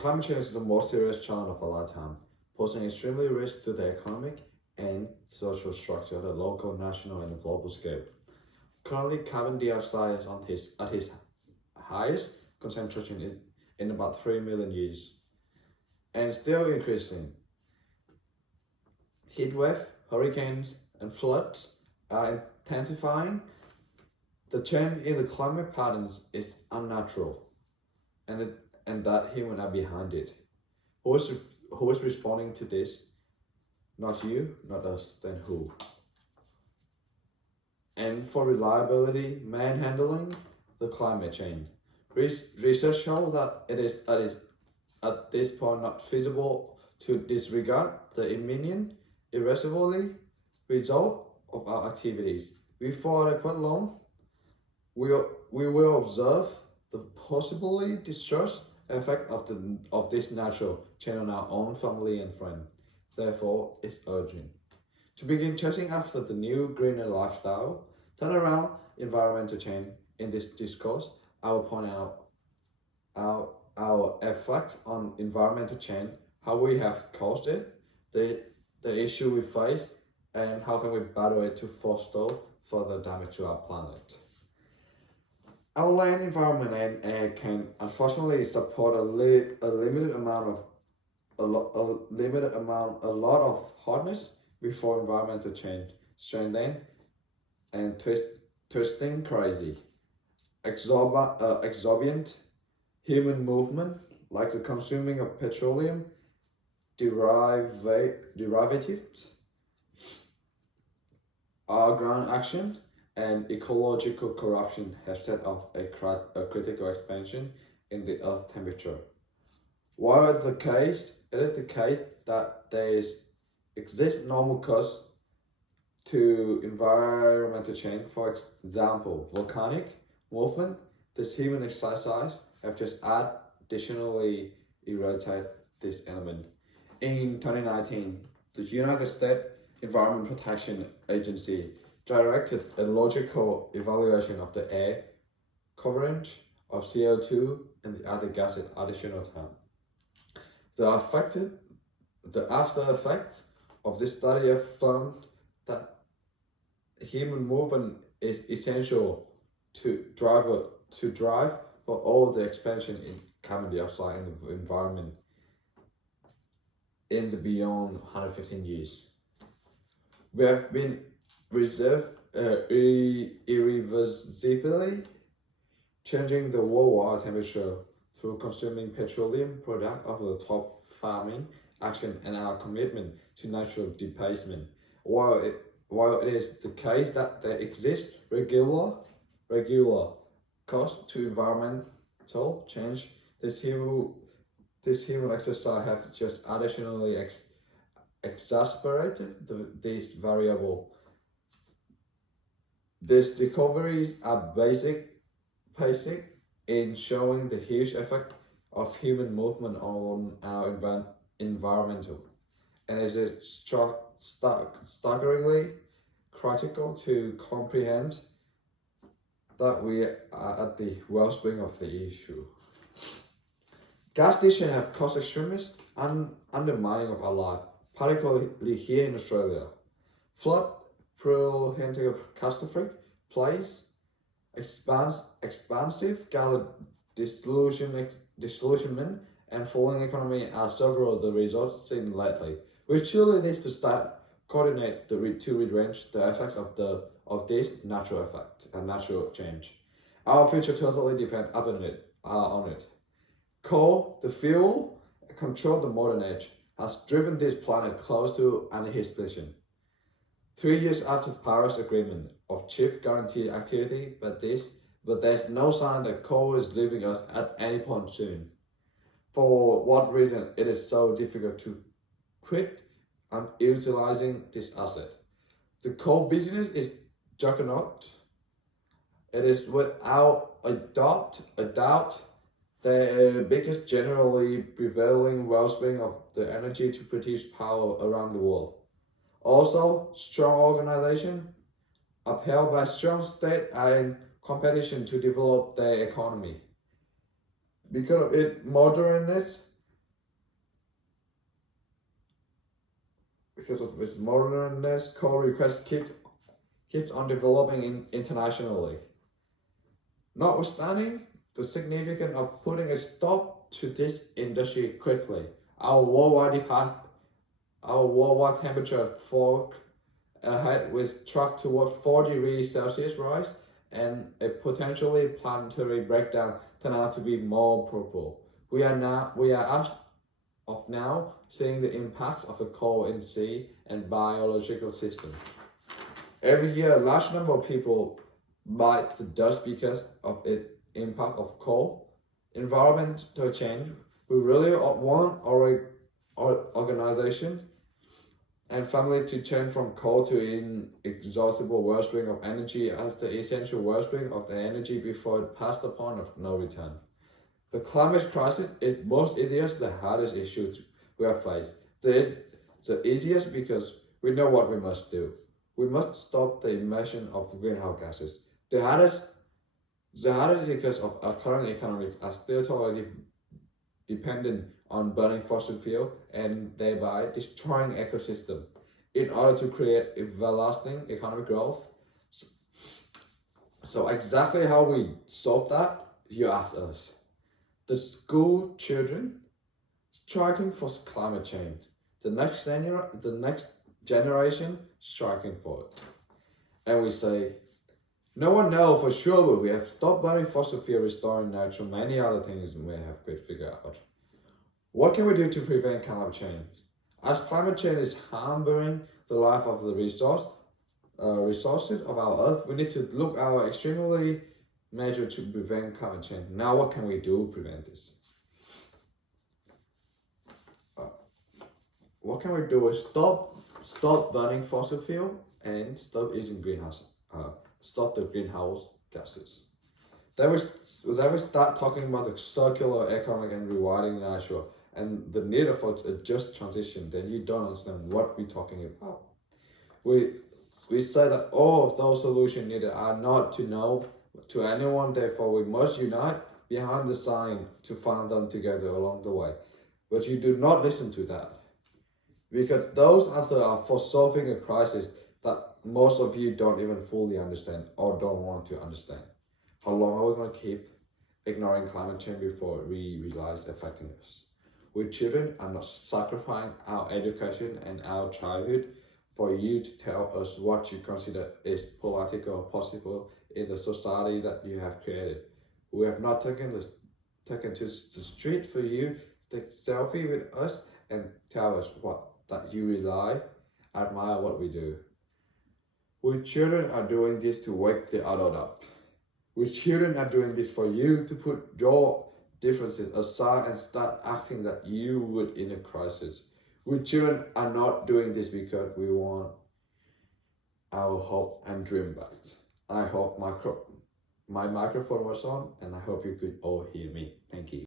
Climate change is the most serious challenge of our lifetime, posing extremely risks to the economic and social structure at a local, national, and global scale. Currently, carbon dioxide is at its highest concentration in about 3 million years, and still increasing. Heat waves, hurricanes, and floods are intensifying. The change in the climate patterns is unnatural, and that humans are behind it. Who is responding to this? Not you, not us, then who? And for reliability, manhandling the climate change. Research shows that it is at this point not feasible to disregard the immediate, irreversible result of our activities. Before quite long, we will observe the possibly disastrous effect of this natural change on our own family and friends. Therefore, it's urgent to begin chasing after the new greener lifestyle. Turn around environmental change. In this discourse, I will point out our effect on environmental change, how we have caused it, the issue we face, and how can we battle it to forestall further damage to our planet. Our land, environment, and air can unfortunately support a lot of hardness before environmental change, strengthening and twisting crazy. Exorbitant human movement, like the consuming of petroleum derivatives, ground action, and ecological corruption have set off a critical expansion in the Earth's temperature. While it is the case that there exists normal cause to environmental change. For example, volcanic movement, this human exercise have just additionally irritated this element. In 2019, the United States Environment Protection Agency directed a logical evaluation of the air coverage of CO2 and the other gases additional time. The after effects of this study affirmed that human movement is essential to drive for all the expansion in carbon dioxide in the environment in the beyond 115 years. We have been irreversibly changing the worldwide temperature through consuming petroleum product of the top farming action and our commitment to natural displacement. While it is the case that there exists regular cost to environmental change, this human exercise have just additionally exacerbated this variable. These discoveries are basic in showing the huge effect of human movement on our environmental, and it is staggeringly critical to comprehend that we are at the wellspring of the issue. Gas stations have caused extremist undermining of our life, particularly here in Australia. Flood, prolonged catastrophic plays, expansive disillusionment, and falling economy are several of the results seen lately. We surely need to start coordinate to rearrange the effects of this natural change. Our future totally depends on it. Coal, the fuel, control the modern age, has driven this planet close to annihilation. 3 years after the Paris Agreement of chief guaranteed activity, but there's no sign that coal is leaving us at any point soon. For what reason it is so difficult to quit utilizing this asset? The coal business is juggernaut. It is without a doubt the biggest generally prevailing wellspring of the energy to produce power around the world. Also, strong organization, upheld by strong state, are in competition to develop their economy. Because of its modernness, because of its modernness, coal requests keeps on developing internationally. Notwithstanding the significance of putting a stop to this industry quickly, our worldwide temperature fork ahead with track toward 4 degrees Celsius rise and a potentially planetary breakdown turn out to be more probable. We are as of now seeing the impacts of the coal in sea and biological system. Every year, a large number of people bite the dust because of the impact of coal. Environmental change, we really want our organization and family to change from coal to an inexhaustible wellspring of energy as the essential wellspring of the energy before it passed the point of no return. The climate crisis is most easiest the hardest issue we have faced. It is the easiest because we know what we must do. We must stop the emission of greenhouse gases. The hardest because of our current economies are still totally dependent on burning fossil fuel and thereby destroying ecosystem in order to create everlasting economic growth. So exactly how we solve that, you ask us. The school children striking for climate change. The next generation striking for it. And we say, no one knows for sure, but we have stopped burning fossil fuel, restoring nature, many other things we may have could figure out. What can we do to prevent climate change? As climate change is harming the life of the resources of our earth, we need to look our extremely measure to prevent climate change. Now what can we do to prevent this? What can we do is stop burning fossil fuel and stop using stop the greenhouse gases. Then we start talking about the circular economy and rewilding nature and the need for a just transition. Then you don't understand what we're talking about. We say that all of those solutions needed are not to know to anyone, therefore we must unite behind the sign to find them together along the way. But you do not listen to that. Because those answers are for solving a crisis that most of you don't even fully understand or don't want to understand. How long are we going to keep ignoring climate change before we realize it's affecting us? We children are not sacrificing our education and our childhood for you to tell us what you consider is political or possible in the society that you have created. We have not taken to the street for you to take selfie with us and tell us that you admire what we do. We children are doing this to wake the adult up. We children are doing this for you to put your differences aside and start acting that you would in a crisis. We children are not doing this because we want our hope and dream back. I hope my microphone was on and I hope you could all hear me. Thank you.